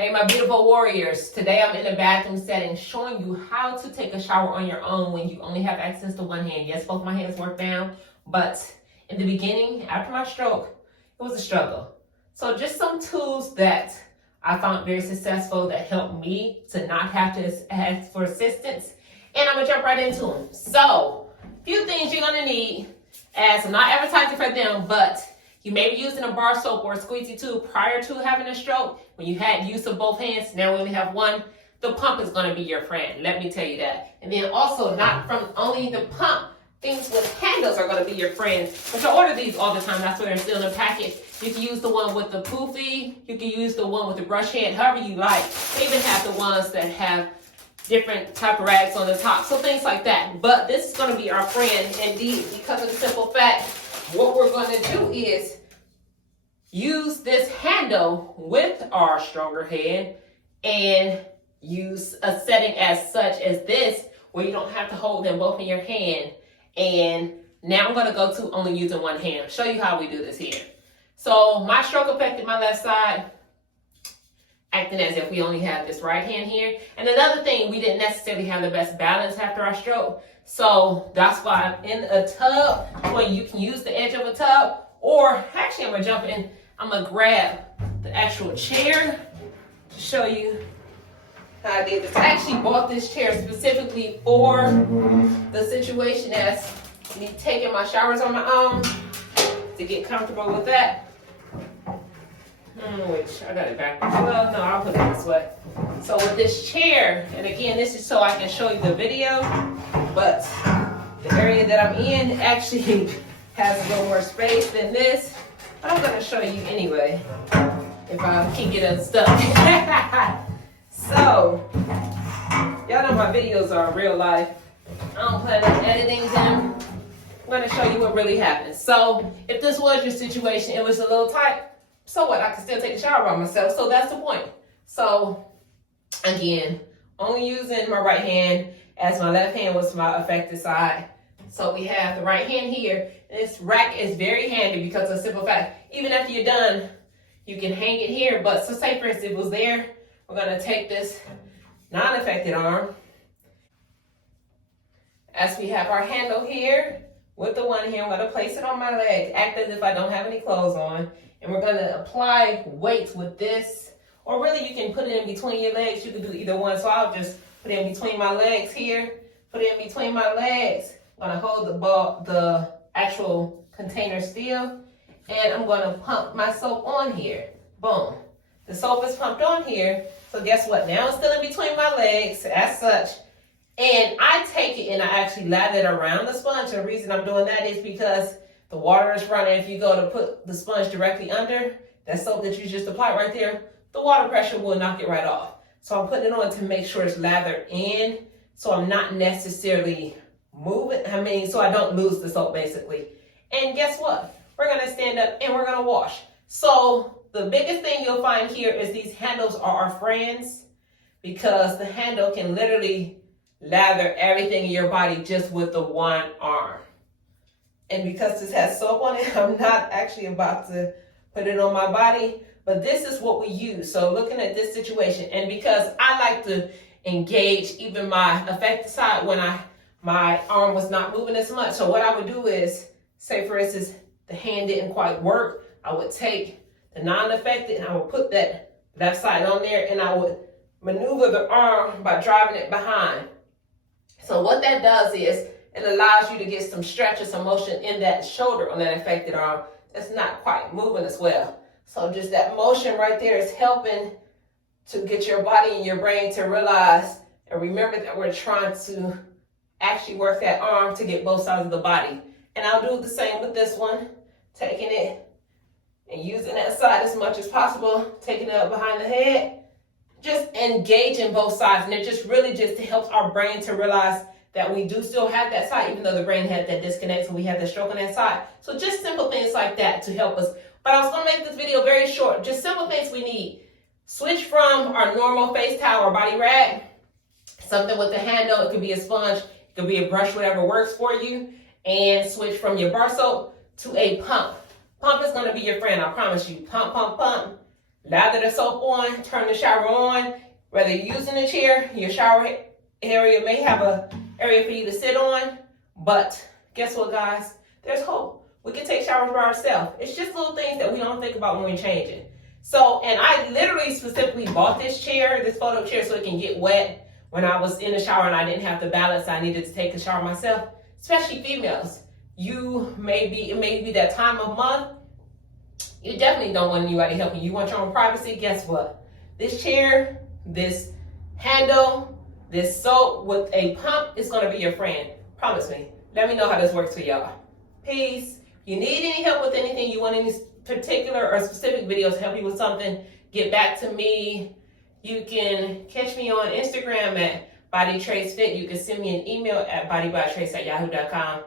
Hey, my beautiful warriors. Today I'm in a bathroom setting showing you how to take a shower on your own when you only have access to one hand. Yes, both my hands work down, but in the beginning, after my stroke, it was a struggle. So just some tools that I found very successful that helped me to not have to ask for assistance. And I'm gonna jump right into them. So, a few things you're gonna need, as I'm not advertising for them, but you may be using a bar soap or a squeezy tube prior to having a stroke. When you had use of both hands, now we only have one. The pump is going to be your friend. Let me tell you that. And then also, not from only the pump, things with handles are going to be your friends. But I order these all the time. That's why they're still in the package. You can use the one with the poofy. You can use the one with the brush head, however you like. They even have the ones that have different type of rags on the top. So things like that. But this is going to be our friend indeed, because of the simple fact, what we're going to do is use this handle with our stronger hand and use a setting as such as this where you don't have to hold them both in your hand. And now I'm going to go to only using one hand. I'll show you how we do this here. So my stroke affected my left side, acting as if we only have this right hand here. And another thing, we didn't necessarily have the best balance after our stroke. So that's why I'm in a tub, where you can use the edge of a tub, or actually I'm gonna jump in, I'm gonna grab the actual chair to show you how I did this. I actually bought this chair specifically for the situation as me taking my showers on my own to get comfortable with that. Which I got it backwards. Well, no, I'll put it this way. So with this chair, and again, this is so I can show you the video, but the area that I'm in actually has a little more space than this. But I'm gonna show you anyway, if I keep getting unstuck. So, y'all know my videos are real life. I don't plan on editing them. I'm gonna show you what really happens. So, if this was your situation, it was a little tight, so what? I can still take a shower by myself, so that's the point. So, again, only using my right hand, as my left hand was my affected side. So we have the right hand here. This rack is very handy because of the simple fact, even after you're done, you can hang it here. But so say for instance, it was there, we're gonna take this non-affected arm. As we have our handle here, with the one here, I'm gonna place it on my leg, act as if I don't have any clothes on. And we're gonna apply weights with this, or really you can put it in between your legs. You can do either one. So I'll just put it in between my legs here, put it in between my legs. I'm gonna hold the actual container still, and I'm gonna pump my soap on here. Boom. The soap is pumped on here. So guess what? Now it's still in between my legs as such. And I take it and I actually lather it around the sponge. The reason I'm doing that is because the water is running. If you go to put the sponge directly under that soap that you just applied right there, the water pressure will knock it right off. So I'm putting it on to make sure it's lathered in, so I'm not necessarily moving. So I don't lose the soap basically. And guess what? We're gonna stand up and we're gonna wash. So the biggest thing you'll find here is these handles are our friends, because the handle can literally lather everything in your body just with the one arm. And because this has soap on it, I'm not actually about to put it on my body, but this is what we use. So looking at this situation, and because I like to engage even my affected side when my arm was not moving as much. So what I would do is, say for instance, the hand didn't quite work, I would take the non-affected and I would put that left side on there, and I would maneuver the arm by driving it behind. So what that does is, it allows you to get some stretch or some motion in that shoulder on that affected arm that's not quite moving as well. So just that motion right there is helping to get your body and your brain to realize and remember that we're trying to actually work that arm to get both sides of the body. And I'll do the same with this one, taking it and using that side as much as possible, taking it up behind the head, just engaging both sides. And it just really just helps our brain to realize that we do still have that side, even though the brain had that disconnect, so we have the stroke on that side. So just simple things like that to help us. But I was gonna make this video very short, just simple things we need. Switch from our normal face towel or body rag, something with the handle, it could be a sponge, it could be a brush, whatever works for you, and switch from your bar soap to a pump. Pump is gonna be your friend, I promise you. Pump, pump, pump. lather the soap on, turn the shower on. Whether you're using a chair, your shower area may have a area for you to sit on, but guess what, guys? There's hope. We can take showers by ourselves. It's just little things that we don't think about when we're changing. So, and I literally specifically bought this chair, this photo chair, so it can get wet when I was in the shower and I didn't have the balance. I needed to take a shower myself, especially females. It may be that time of month. You definitely don't want anybody helping you. You want your own privacy. Guess what? This chair, this handle, this soap with a pump is going to be your friend. Promise me. Let me know how this works for y'all. Peace. If you need any help with anything, you want any particular or specific videos to help you with something, get back to me. You can catch me on Instagram at BodyTraceFit. You can send me an email at bodybytrace@yahoo.com.